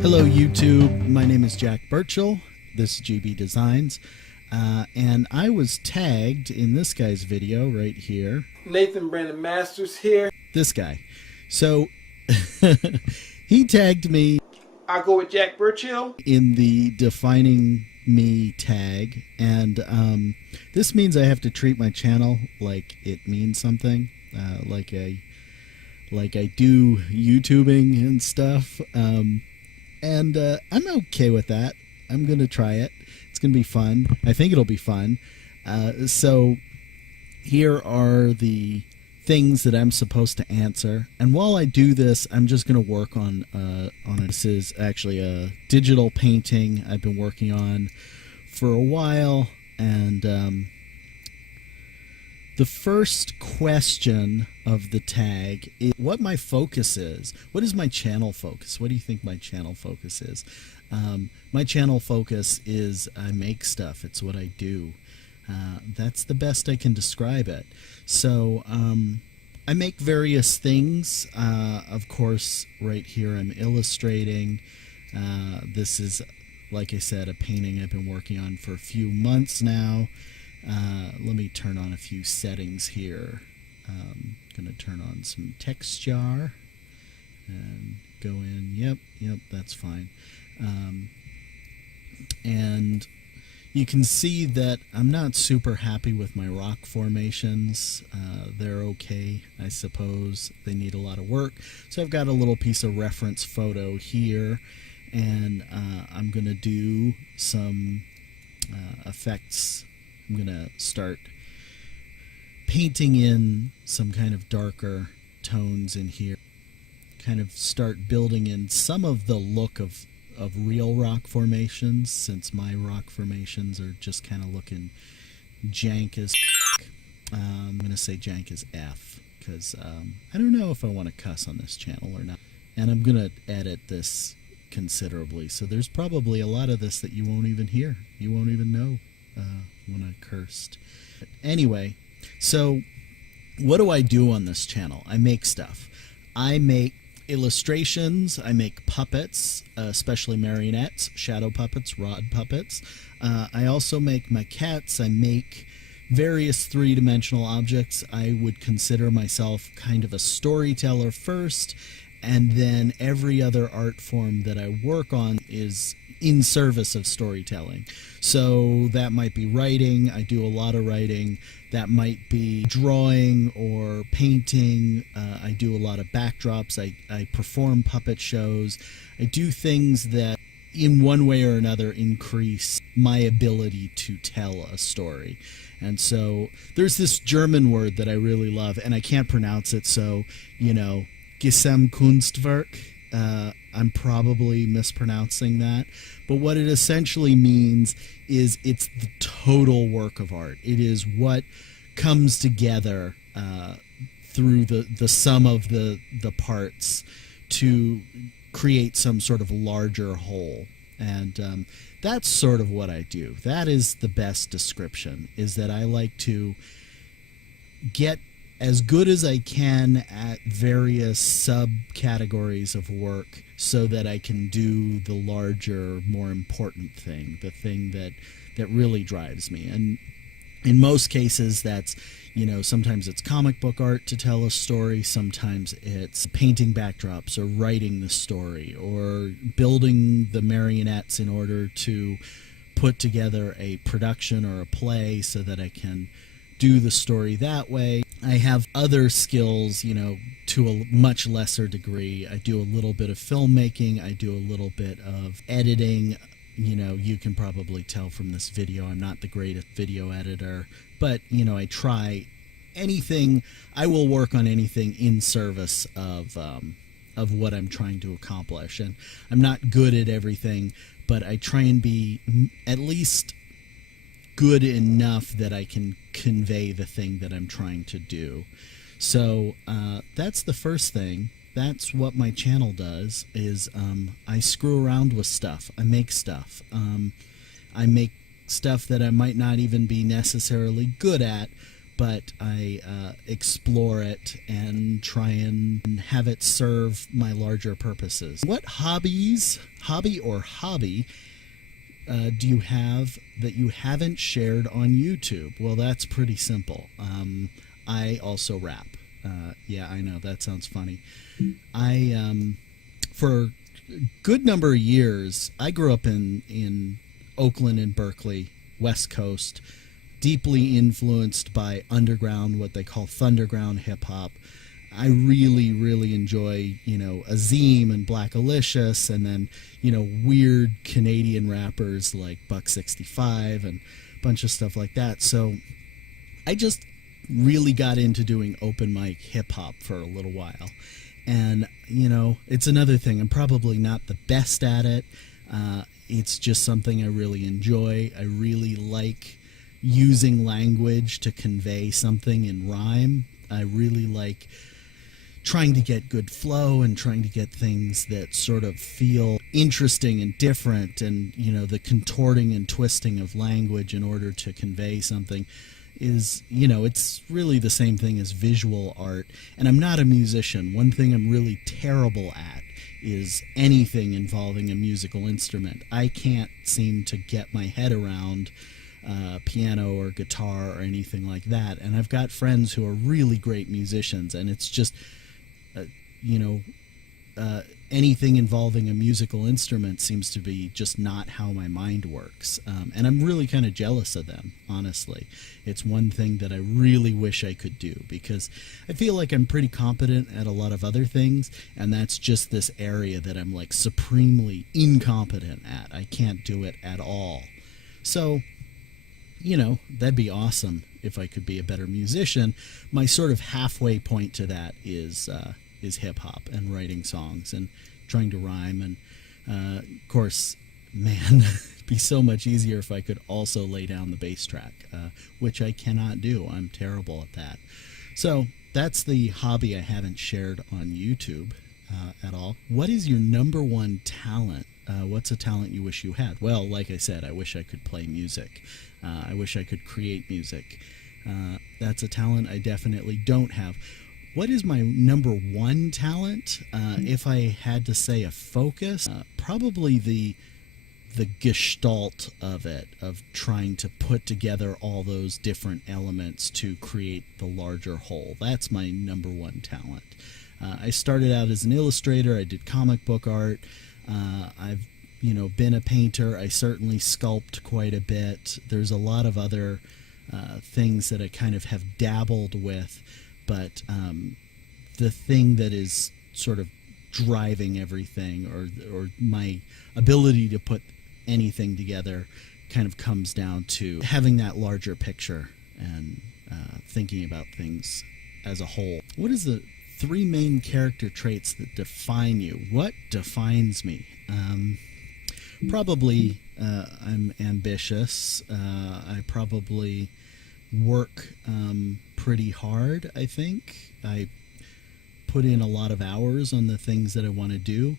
Hello YouTube, my name is Jack Burchill, this is GB Designs, and I was tagged in this guy's video right here. Nathyn Brendan Masters here. This guy. So, he tagged me. I'll go with Jack Burchill. In the DefiningMe tag, and this means I have to treat my channel like it means something, like I do YouTubing and stuff. And I'm okay with that. I'm going to try it. It's going to be fun. I think it'll be fun. So here are the things that I'm supposed to answer. And while I do this, I'm just going to work on it. This is actually a digital painting I've been working on for a while. And the first question of the tag is what my focus is. What is my channel focus? What do you think my channel focus is? My channel focus is I make stuff. It's what I do. That's the best I can describe it. So I make various things. Of course, right here I'm illustrating. This is, like I said, a painting I've been working on for a few months now. Let me turn on a few settings here. I'm going to turn on some texture and go in. Yep, that's fine. And you can see that I'm not super happy with my rock formations. They're okay, I suppose. They need a lot of work. So I've got a little piece of reference photo here, and I'm going to do some effects. I'm going to start painting in some kind of darker tones in here, kind of start building in some of the look of real rock formations, since my rock formations are just kind of looking jank as I'm going to say jank as F, because I don't know if I want to cuss on this channel or not. And I'm going to edit this considerably, so there's probably a lot of this that you won't even hear. You won't even know when I cursed. Anyway, so what do I do on this channel? I make stuff. I make illustrations. I make puppets, especially marionettes, shadow puppets, rod puppets. I also make maquettes. I make various three-dimensional objects. I would consider myself kind of a storyteller first, and then every other art form that I work on is in service of storytelling. So that might be writing. I do a lot of writing. That might be drawing or painting. I do a lot of backdrops. I perform puppet shows. I do things that in one way or another increase my ability to tell a story. And so there's this German word that I really love, and I can't pronounce it, so, Gesamtkunstwerk. I'm probably mispronouncing that, but what it essentially means is it's the total work of art. It is what comes together through the sum of the parts to create some sort of larger whole. And that's sort of what I do. That is the best description, is that I like to get as good as I can at various subcategories of work so that I can do the larger, more important thing, the thing that really drives me. And in most cases, that's, sometimes it's comic book art to tell a story, sometimes it's painting backdrops or writing the story or building the marionettes in order to put together a production or a play so that I can do the story that way. I have other skills, to a much lesser degree. I do a little bit of filmmaking. I do a little bit of editing. You can probably tell from this video I'm not the greatest video editor, but, I try anything. I will work on anything in service of what I'm trying to accomplish. And I'm not good at everything, but I try and be at least good enough that I can convey the thing that I'm trying to do. So that's the first thing. That's what my channel does, is I screw around with stuff. I make stuff. I make stuff that I might not even be necessarily good at, but I explore it and try and have it serve my larger purposes. What hobby do you have that you haven't shared on YouTube? Well, that's pretty simple. I also rap. Yeah, I know, that sounds funny. For a good number of years, I grew up in Oakland and Berkeley, West Coast, deeply influenced by underground, what they call thunderground hip-hop. I really, really enjoy, Azim and Black Alicious, and then, weird Canadian rappers like Buck 65 and a bunch of stuff like that. So I just really got into doing open mic hip-hop for a little while. And, it's another thing. I'm probably not the best at it. It's just something I really enjoy. I really like using language to convey something in rhyme. I really like trying to get good flow and trying to get things that sort of feel interesting and different, and the contorting and twisting of language in order to convey something is, it's really the same thing as visual art. And I'm not a musician. One thing I'm really terrible at is anything involving a musical instrument. I can't seem to get my head around piano or guitar or anything like that. And I've got friends who are really great musicians, and it's just, anything involving a musical instrument seems to be just not how my mind works. And I'm really kind of jealous of them, honestly. It's one thing that I really wish I could do, because I feel like I'm pretty competent at a lot of other things, and that's just this area that I'm like supremely incompetent at. I can't do it at all. So, that'd be awesome if I could be a better musician. My sort of halfway point to that is hip-hop and writing songs and trying to rhyme. And, of course, man, it'd be so much easier if I could also lay down the bass track, which I cannot do. I'm terrible at that. So that's the hobby I haven't shared on YouTube at all. What is your number one talent? What's a talent you wish you had? Well, like I said, I wish I could play music. I wish I could create music. That's a talent I definitely don't have. What is my number one talent? If I had to say a focus, probably the gestalt of it, of trying to put together all those different elements to create the larger whole. That's my number one talent. I started out as an illustrator. I did comic book art. I've been a painter. I certainly sculpt quite a bit. There's a lot of other things that I kind of have dabbled with, but the thing that is sort of driving everything, or my ability to put anything together, kind of comes down to having that larger picture and thinking about things as a whole. What is the 3 main character traits that define you? What defines me? Probably I'm ambitious. I probably work pretty hard, I think. I put in a lot of hours on the things that I want to do.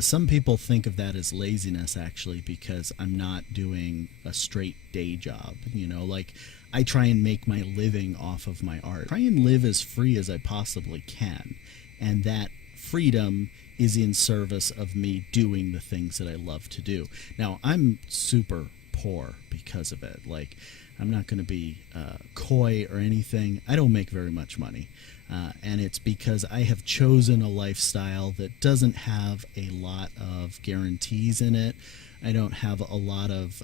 Some people think of that as laziness, actually, because I'm not doing a straight day job. Like, I try and make my living off of my art. Try and live as free as I possibly can. And that freedom is in service of me doing the things that I love to do. Now, I'm super poor because of it. Like, I'm not going to be coy or anything. I don't make very much money. And it's because I have chosen a lifestyle that doesn't have a lot of guarantees in it. I don't have a lot of,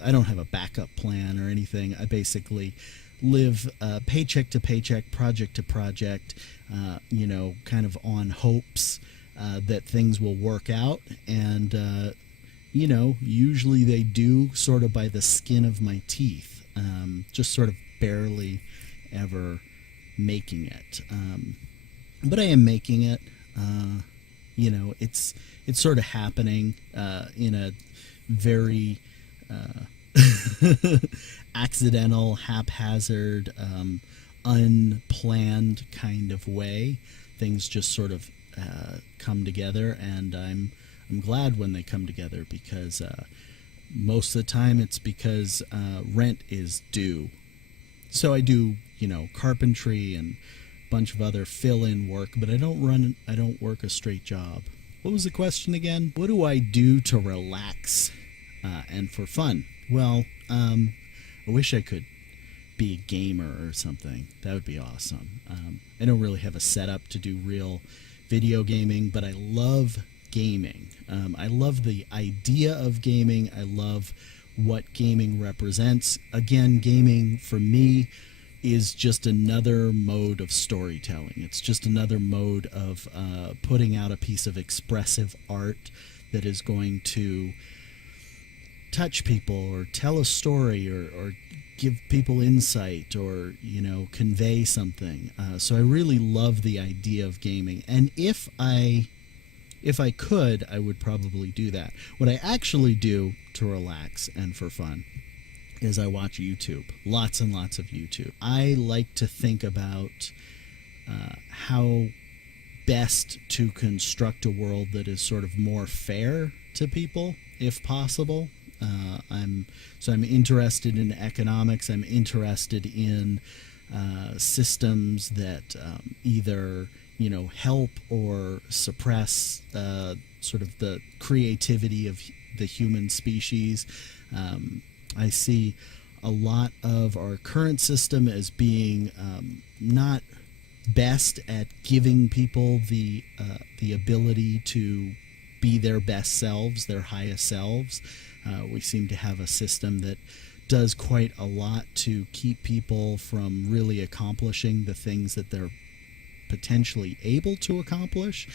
I don't have a backup plan or anything. I basically live paycheck to paycheck, project to project, kind of on hopes that things will work out. And, usually they do, sort of by the skin of my teeth, just sort of barely ever making it. But I am making it. It's sort of happening in a very accidental, haphazard, unplanned kind of way. Things just sort of come together, and I'm glad when they come together, because most of the time it's because rent is due. So I do, carpentry and a bunch of other fill-in work, but I don't work a straight job. What was the question again? What do I do to relax and for fun? Well, I wish I could be a gamer or something. That would be awesome. I don't really have a setup to do real video gaming, but I love gaming. I love the idea of gaming. I love what gaming represents. Again, gaming for me is just another mode of storytelling. It's just another mode of putting out a piece of expressive art that is going to touch people or tell a story or give people insight or convey something. So I really love the idea of gaming, and if I could, I would probably do that. What I actually do to relax and for fun is I watch YouTube, lots and lots of YouTube. I like to think about how best to construct a world that is sort of more fair to people, if possible. I'm interested in economics. I'm interested in systems that either help or suppress sort of the creativity of the human species. I see a lot of our current system as being not best at giving people the ability to be their best selves, their highest selves. We seem to have a system that does quite a lot to keep people from really accomplishing the things that they're potentially able to accomplish.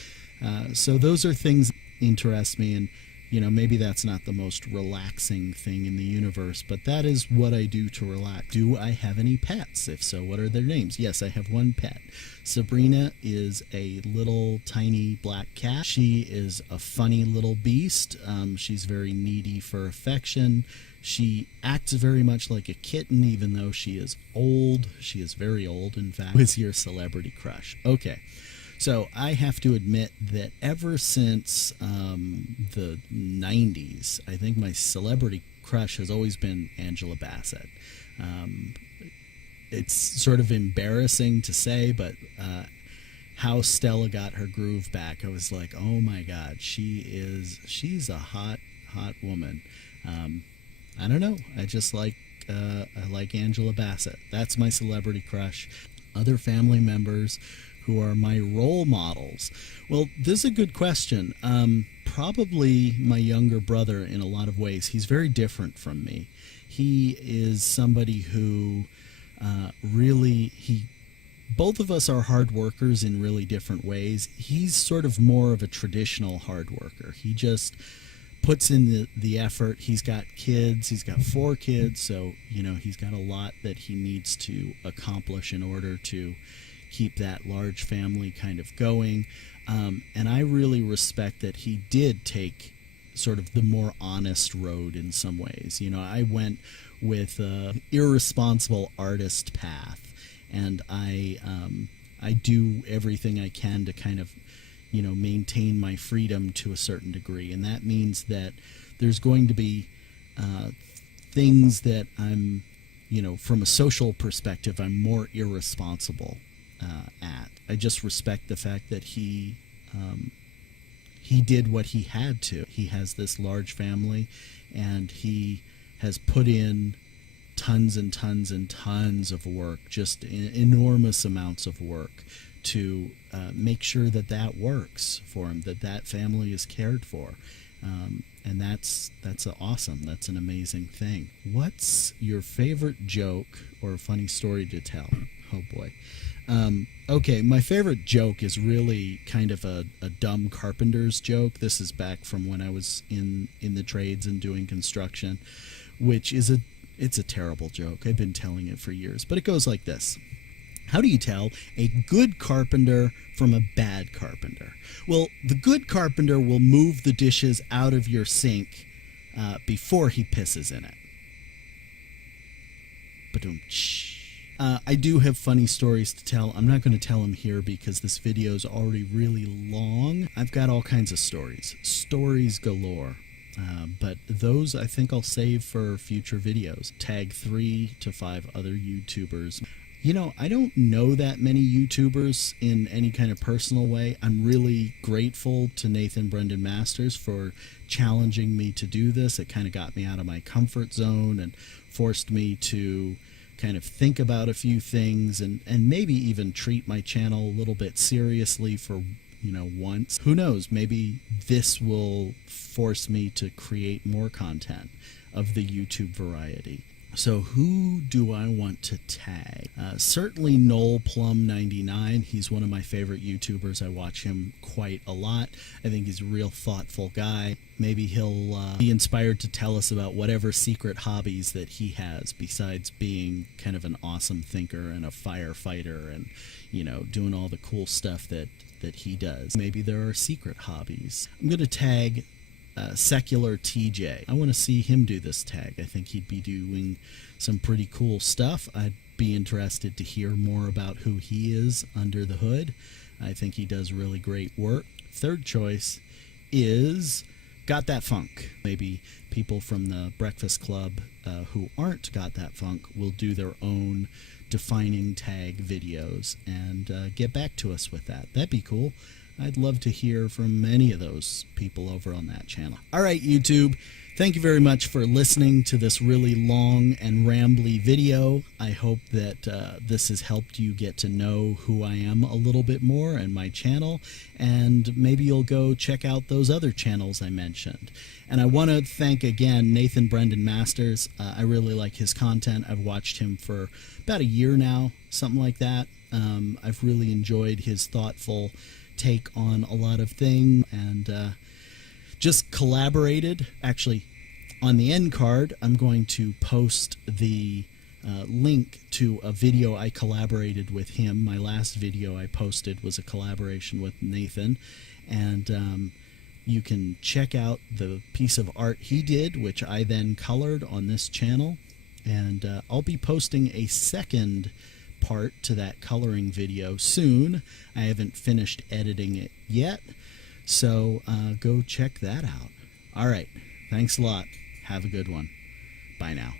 So those are things that interest me, and maybe that's not the most relaxing thing in the universe, but that is what I do to relax. Do I have any pets? If so, what are their names? Yes, I have one pet. Sabrina is a little tiny black cat. She is a funny little beast. She's very needy for affection. She acts very much like a kitten, even though she is old. She is very old, in fact. Who's your celebrity crush? Okay. So I have to admit that ever since the 90s, I think my celebrity crush has always been Angela Bassett. It's sort of embarrassing to say, but how Stella got her groove back, I was like, oh my God, she's a hot woman. I don't know. I like Angela Bassett. That's my celebrity crush. Other family members who are my role models. Well, this is a good question. Probably my younger brother in a lot of ways. He's very different from me. He is somebody who both of us are hard workers in really different ways. He's sort of more of a traditional hard worker. He just puts in the effort. He's got kids. He's got 4 kids, so he's got a lot that he needs to accomplish in order to keep that large family kind of going. And I really respect that he did take sort of the more honest road in some ways. I went with an irresponsible artist path, and I do everything I can to kind of maintain my freedom to a certain degree, and that means that there's going to be things that I'm from a social perspective I'm more irresponsible at. I just respect the fact that he did what he had to. He has this large family, and he has put in tons and tons and tons of work, just enormous amounts of work to make sure that works for him, that family is cared for. And that's awesome. That's an amazing thing. What's your favorite joke or funny story to tell? Oh boy. Okay, my favorite joke is really kind of a dumb carpenter's joke. This is back from when I was in the trades and doing construction, which is it's a terrible joke. I've been telling it for years, but it goes like this. How do you tell a good carpenter from a bad carpenter? Well, the good carpenter will move the dishes out of your sink before he pisses in it. Ba-dum-tsh. I do have funny stories to tell. I'm not going to tell them here because this video is already really long. I've got all kinds of stories. Stories galore. But those I think I'll save for future videos. Tag 3 to 5 other YouTubers. You know, I don't know that many YouTubers in any kind of personal way. I'm really grateful to Nathyn Brendan Masters for challenging me to do this. It kind of got me out of my comfort zone and forced me to kind of think about a few things and maybe even treat my channel a little bit seriously for, you know, once. Who knows, maybe this will force me to create more content of the YouTube variety. So who do I want to tag? Certainly Noel Plum 99. He's one of my favorite YouTubers. I watch him quite a lot. I think he's a real thoughtful guy. Maybe he'll be inspired to tell us about whatever secret hobbies that he has besides being kind of an awesome thinker and a firefighter and, you know, doing all the cool stuff that he does. Maybe there are secret hobbies. I'm going to tag Secular TJ. I want to see him do this tag. I think he'd be doing some pretty cool stuff. I'd be interested to hear more about who he is under the hood. I think he does really great work. Third choice is Got That Funk. Maybe people from the Breakfast Club who aren't Got That Funk will do their own defining tag videos and get back to us with that. That'd be cool. I'd love to hear from any of those people over on that channel. All right, YouTube, thank you very much for listening to this really long and rambly video. I hope that this has helped you get to know who I am a little bit more and my channel, and maybe you'll go check out those other channels I mentioned. And I want to thank again Nathyn Brendan Masters. I really like his content. I've watched him for about a year now, something like that. I've really enjoyed his thoughtful take on a lot of things and just collaborated. Actually, on the end card, I'm going to post the link to a video I collaborated with him. My last video I posted was a collaboration with Nathyn, and you can check out the piece of art he did, which I then colored on this channel, and I'll be posting a second part to that coloring video soon. I haven't finished editing it yet, so go check that out. All right, thanks a lot. Have a good one. Bye now.